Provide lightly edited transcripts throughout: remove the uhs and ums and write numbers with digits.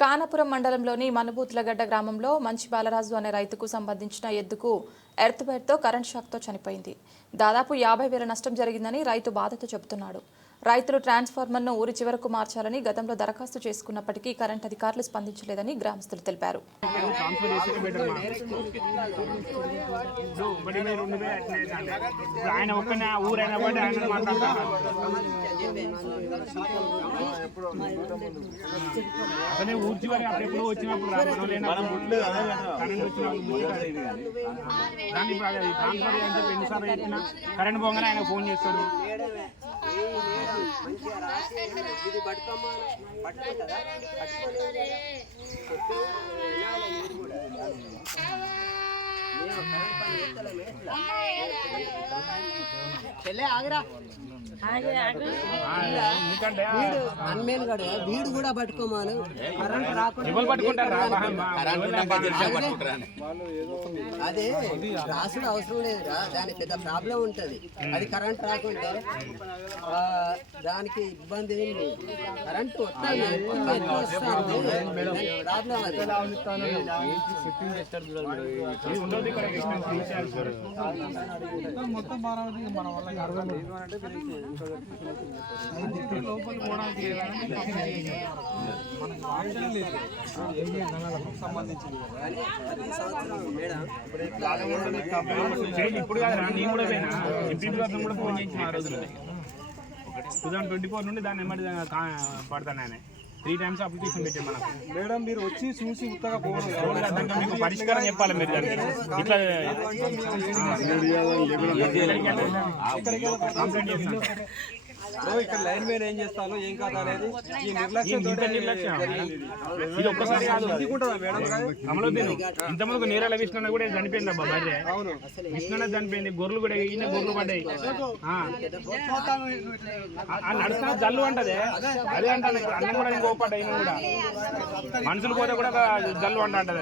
కానపురం మండలంలోని మనుబూతులగడ్డ గ్రామంలో మంచి బాలరాజు అనే రైతుకు సంబంధించిన ఎద్దుకు ఎర్త్బైర్తో కరెంట్ షాక్తో చనిపోయింది. దాదాపు 50,000 నష్టం జరిగిందని రైతు బాధతో చెబుతున్నాడు. రైతులు ట్రాన్స్ఫార్మర్ను ఊరి చివరకు మార్చాలని గతంలో దరఖాస్తు చేసుకున్నప్పటికీ కరెంట్ అధికారులు స్పందించలేదని గ్రామస్తులు తెలిపారు. కరెంట్ పోగానే ఆయన ఫోన్ చేస్తాడు. వీడు కూడా పట్టుకోమాను అదే రాసుడు అవసరం లేదురా, దానికి పెద్ద ప్రాబ్లం ఉంటది. అది కరెంట్ రాకుంటే దానికి ఇబ్బంది ఏం లేదు. కరెంట్ వస్తుంది ప్రాబ్లం అది. మొత్తం మన వల్ల ఇప్పుడు కాదు, నేను కూడా పోయినా ఎంపీ గారు కూడా ఫోన్ చేసిన ఆ రోజుల్లో 2024 నుండి దాన్ని ఎమ్మడి పడతాను. ఆయన 3 times అప్లికేషన్ పెట్టాను మనకు. మేడం మీరు వచ్చి చూసి ఉత్తగా మీకు పరిష్కారం చెప్పాలి. మీరు ఇట్లా కంప్లైంట్ చేస్తాను. ఇక్కడ లైన్ మీద ఏం చేస్తాను ఏం కాదు అనేది ఈ నిర్లక్ష్యం. ఇది ఒక్కసారి కాదు, అమలుద్దీన్ ఇంతమంది నేరాల విష్ణు కూడా చనిపోయింది. అబ్బా భార్య విష్ణు చనిపోయింది. గొర్రెలు కూడా గొర్రెలు పడ్డాయి. నడుస్తున్న జల్లు అంటదే అదే అంటాను. ఇప్పుడు అన్నం కూడా ఇంకోపడ్డాయి. కూడా మనుషులు పోతే కూడా జల్లు అంటది.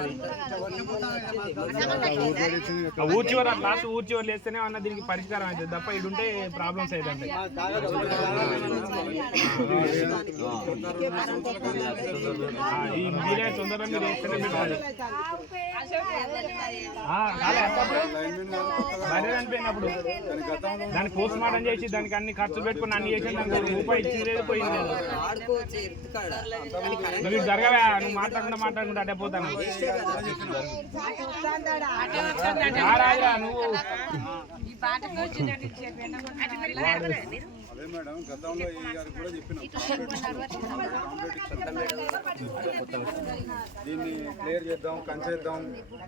అది ఊరి చివరి లాస్ట్ ఊరి చివరి వేస్తేనే అన్న దీనికి పరిష్కారం అవుతుంది తప్ప ఇది ఉంటే ప్రాబ్లమ్స్ అవుతుంది. మీరే తొందరగా మీరు వేస్తేనే పెట్టాలి. భార్య చనిపోయినప్పుడు దాన్ని పోస్ట్ మార్టం చేసి దానికి అన్ని ఖర్చు పెట్టుకుని అన్ని చేసి దానికి రూపాయి ఇచ్చింది లేదు, పోయింది లేదు. నువ్వు జరగవా, నువ్వు మాట్లాడకుండా అటే పోతాను. నువ్వు అదే మేడం గతంలో ఈ గారు కూడా చెప్పినాం దీన్ని క్లియర్ చేద్దాం, కంచేద్దాం.